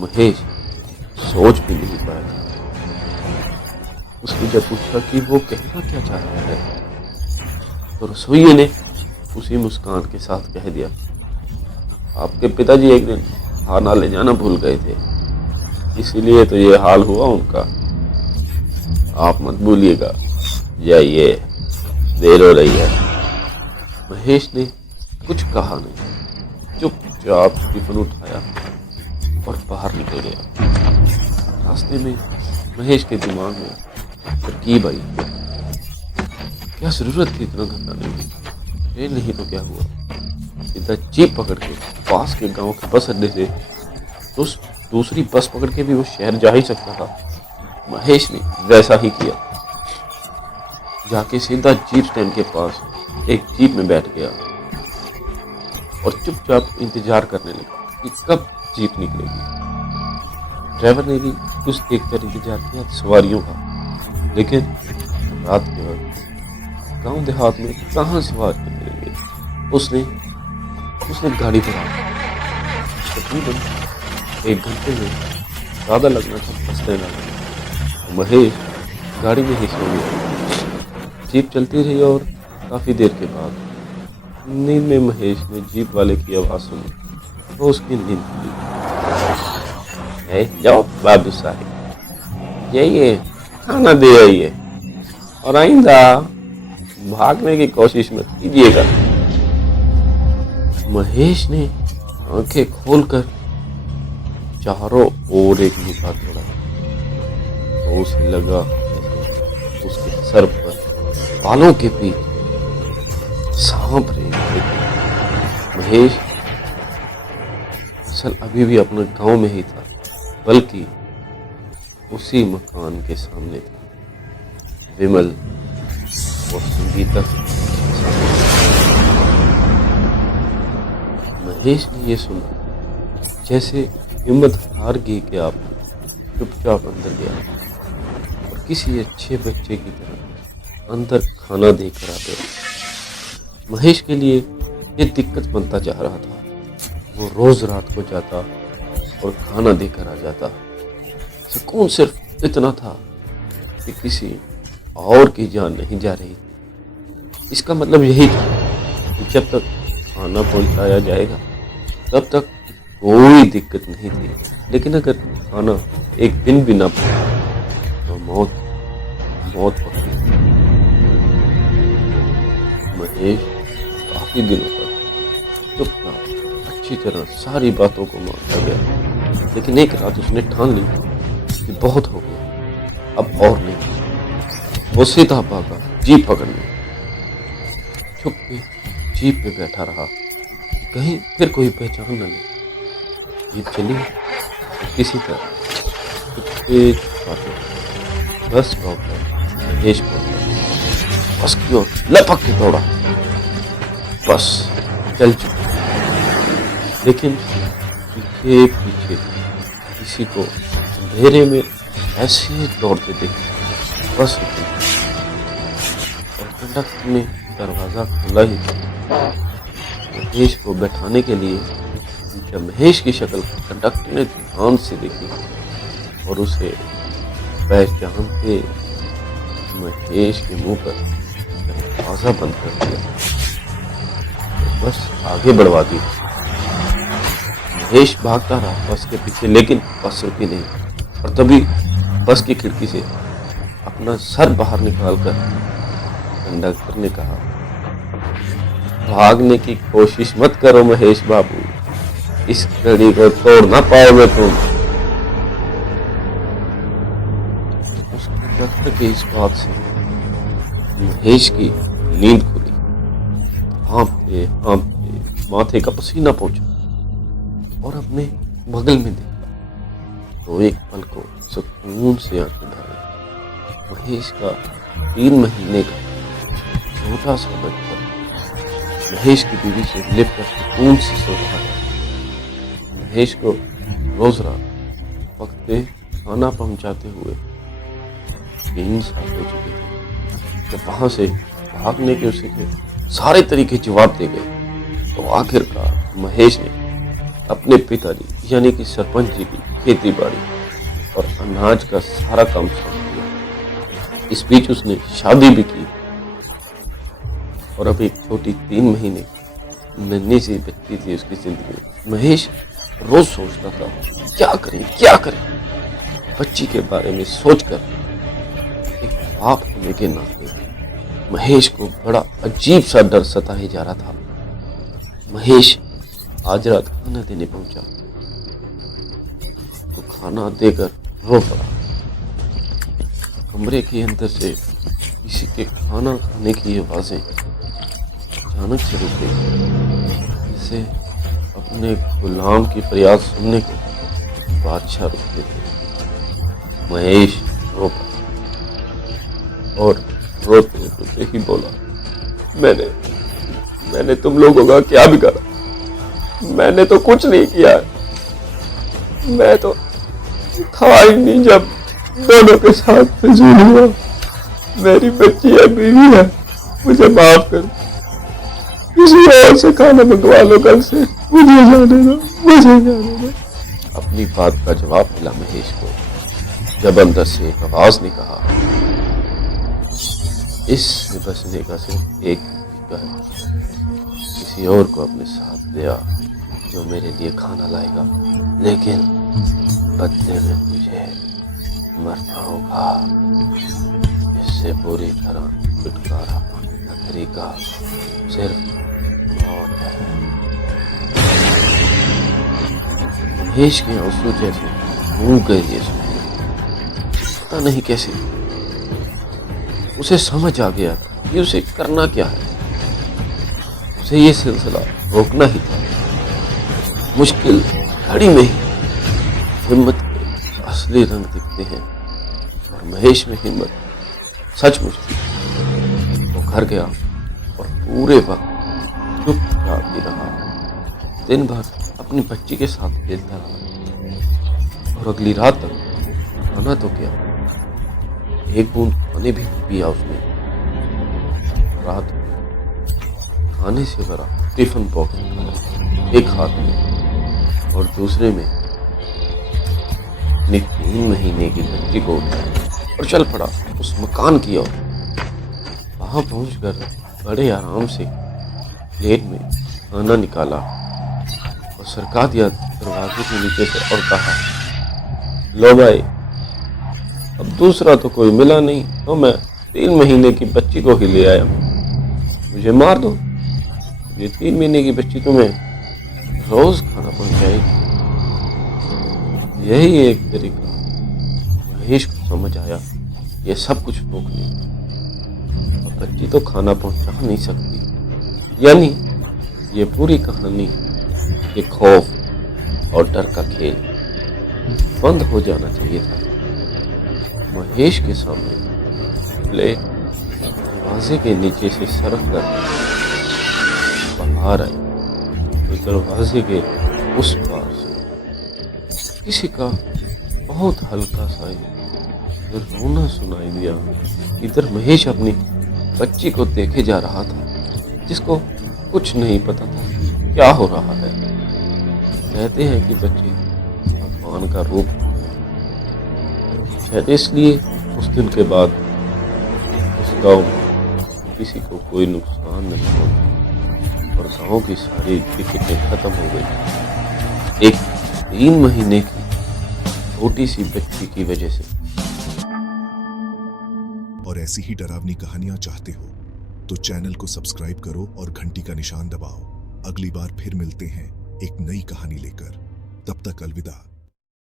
महेश सोच भी नहीं पाया था। उसने जब पूछा कि वो कहना क्या चाह रहा है, तो रसोइये ने उसी मुस्कान के साथ कह दिया, आपके पिताजी एक दिन खाना ले जाना भूल गए थे, इसीलिए तो ये हाल हुआ उनका। आप मत भूलिएगा, जाइए, देर हो रही है। महेश ने कुछ कहा नहीं, चुपचाप टिफिन उठाया और बाहर निकल गया। रास्ते में महेश के दिमाग में तरकीब आई, क्या जरूरत थी इतना घबराने की? ट्रेन नहीं तो क्या हुआ, सीधा जीप पकड़ के पास के गांव के बस अड्डे से तो दूसरी बस पकड़ के भी वो शहर जा ही सकता था। महेश ने वैसा ही किया, जाके सीधा जीप स्टैंड के पास एक जीप में बैठ गया और चुपचाप इंतजार करने लगा कि कब जीप निकलेगी। ड्राइवर ने भी कुछ देखकर इंतजार किया सवारियों का, लेकिन रात के वक्त गांव देहात में कहाँ सवारियां मिलेंगे। उसने गाड़ी बढ़ा, तकरीबन 1 घंटे में ज़्यादा लगना था फंसने लगा। महेश गाड़ी में ही सो गया। जीप चलती रही और काफ़ी देर के बाद नींद में महेश ने जीप वाले की आवाज़ सुनी, तो उसकी नींद खुली। जाओ बाबू साहब, जाइए खाना दे आइए और आइंदा भागने की कोशिश मत कीजिएगा। महेश ने आंखें खोलकर चारों ओर एक निगाह दौड़ा, तो उसे लगा उसके सर पर बालों के बीच सांप रहे। महेश असल अभी भी अपने गांव में ही था, बल्कि उसी मकान के सामने था। विमल और संगीता से महेश ने ये सुना, जैसे हिम्मत हार गई कि आप चुपचाप अंदर गया और किसी अच्छे बच्चे की तरह अंदर खाना देकर आ गया। महेश के लिए ये दिक्कत बनता जा रहा था। वो रोज रात को जाता और खाना देकर आ जाता। सुकून सिर्फ इतना था कि किसी और की जान नहीं जा रही थी। इसका मतलब यही था कि जब तक खाना पहुंचाया जाएगा तब तक कोई दिक्कत नहीं थी, लेकिन अगर खाना एक दिन भी ना पहुंचा तो मौत पक्की थी। महेश काफी दिनों तक चुपचाप अच्छी तरह सारी बातों को मानता गया, लेकिन एक रात उसने ठान ली कि बहुत हो गया, अब और नहीं। वो सीधा भागा जीप पकड़ने। छुप के जीप पे बैठा रहा, कहीं फिर कोई पहचान न ले। जीप चली किसी तरह बस पहुंचा। महेश पहुंचा, बस की ओर लपक के दौड़ा। बस चल चुका, लेकिन पीछे पीछे किसी को अंधेरे में ऐसे दौड़ते देखे बस रुकी और कंडक्टर ने दरवाजा खोला ही था। महेश को बैठाने के लिए जब महेश की शक्ल कंडक्टर ने ध्यान से देखी और उसे पहचानते महेश के मुंह पर दरवाजा बंद कर दिया, तो बस आगे बढ़वा दी। महेश भागता रहा बस के पीछे, लेकिन बस रुकी नहीं। और तभी बस की खिड़की से अपना सर बाहर निकालकर कंडक्टर ने कहा, भागने की कोशिश मत करो महेश बाबू, इस घड़ी को तोड़ ना पाओगे तुम। उस कंडक्टर के इस बात से महेश की नींद खुली। हाँफते हाँफते माथे का पसीना पहुंचा और अपने बगल में देखा तो एक पल को सुकून से आंखें भर आई। महेश का 3 महीने का छोटा सा बच्चा महेश की बीवी से लिपट सुकून से सो रहा था। महेश को रोज रात वक्त पे खाना पहुंचाते हुए 3 साल हो चुके थे। जब वहां से भागने के उसे सारे तरीके जवाब दे गए, तो आखिरकार महेश ने अपने पिताजी यानी कि सरपंच जी की खेती बाड़ी और अनाज का सारा काम सौंप दिया। इस बीच उसने शादी भी की और अब एक छोटी 3 महीने नन्ही सी बच्ची थी उसकी जिंदगी में। महेश रोज सोचता था क्या करें क्या करें। बच्ची के बारे में सोचकर एक बाप होने के नाते महेश को बड़ा अजीब सा डर सताए जा रहा था। महेश आज रात खाना देने पहुंचा तो खाना देकर रो पड़ा। कमरे के अंदर से किसी के खाना खाने की आवाजें अचानक से रुक गई, जैसे अपने गुलाम की फरियाद सुनने को बादशाह रुकते थे। महेश रो पड़ा और रोते रोते ही बोला, मैंने तुम लोगों का क्या बिगाड़ा? मैंने तो कुछ नहीं किया। मैं तो था ही नहीं जब दोनों के साथ फिजूल हुआ। मेरी बच्ची है, बीवी है, मुझे माफ कर। किसी और से खाना मंगवा लो कल से। मुझे जाने दो। अपनी बात का जवाब मिला महेश को जब अंदर से एक आवाज ने कहा, इस बसने का सिर्फ एक तरीका है, किसी और को अपने साथ ले आ जो मेरे लिए खाना लाएगा, लेकिन बदले में मुझे मरना होगा। इससे पूरी तरह छुटकारा पाने का तरीका सिर्फ मौत है। महेश के आंसू जैसे भूख गए ये सुन, पता नहीं कैसे उसे समझ आ गया कि उसे करना क्या है। उसे ये सिलसिला रोकना ही था। मुश्किल घड़ी में ही हिम्मत के असली रंग दिखते हैं और महेश में हिम्मत सचमुच थी। वो घर गया और पूरे वक्त चुपचाप ही रहा। दिन भर अपनी बच्ची के साथ खेलता रहा और अगली रात तक खाना तो क्या, एक बूंद पानी भी नहीं पिया उसने। रात में खाने से भरा टिफिन बॉक्स उठाया, एक हाथ में और दूसरे में अपनी 3 महीने की बच्ची को उठाया और चल पड़ा उस मकान की ओर। वहां पहुंचकर बड़े आराम से प्लेट में खाना निकाला और सरका दिया दरवाजे के नीचे से और कहा, लो भाई, अब दूसरा तो कोई मिला नहीं तो मैं 3 महीने की बच्ची को ही ले आया। मुझे मार दो, ये 3 महीने की बच्ची तुम्हें रोज खाना पहुंचाएगी। यही एक तरीका। महेश को समझ आया ये सब कुछ रोक नहीं, अब बच्ची तो खाना पहुंचा नहीं सकती। यानी ये पूरी कहानी ये खौफ और डर का खेल बंद हो जाना चाहिए था। महेश के सामने प्लेट दरवाजे के नीचे से सरक कर बाहर आई तो दरवाजे के उस पार से किसी का बहुत हल्का सा रोना सुनाई दिया। इधर महेश अपनी बच्ची को देखे जा रहा था, जिसको कुछ नहीं पता था क्या हो रहा है। कहते हैं कि बच्चे भगवान का रूप, शायद इसलिए उस दिन के बाद उस गांव में किसी को कोई नुकसान नहीं हुआ और गांव की सारी दिक्कतें खत्म हो गई एक 3 महीने की छोटी सी बच्ची की वजह से। और ऐसी ही डरावनी कहानियां चाहते हो तो चैनल को सब्सक्राइब करो और घंटी का निशान दबाओ। अगली बार फिर मिलते हैं एक नई कहानी लेकर। तब तक अलविदा।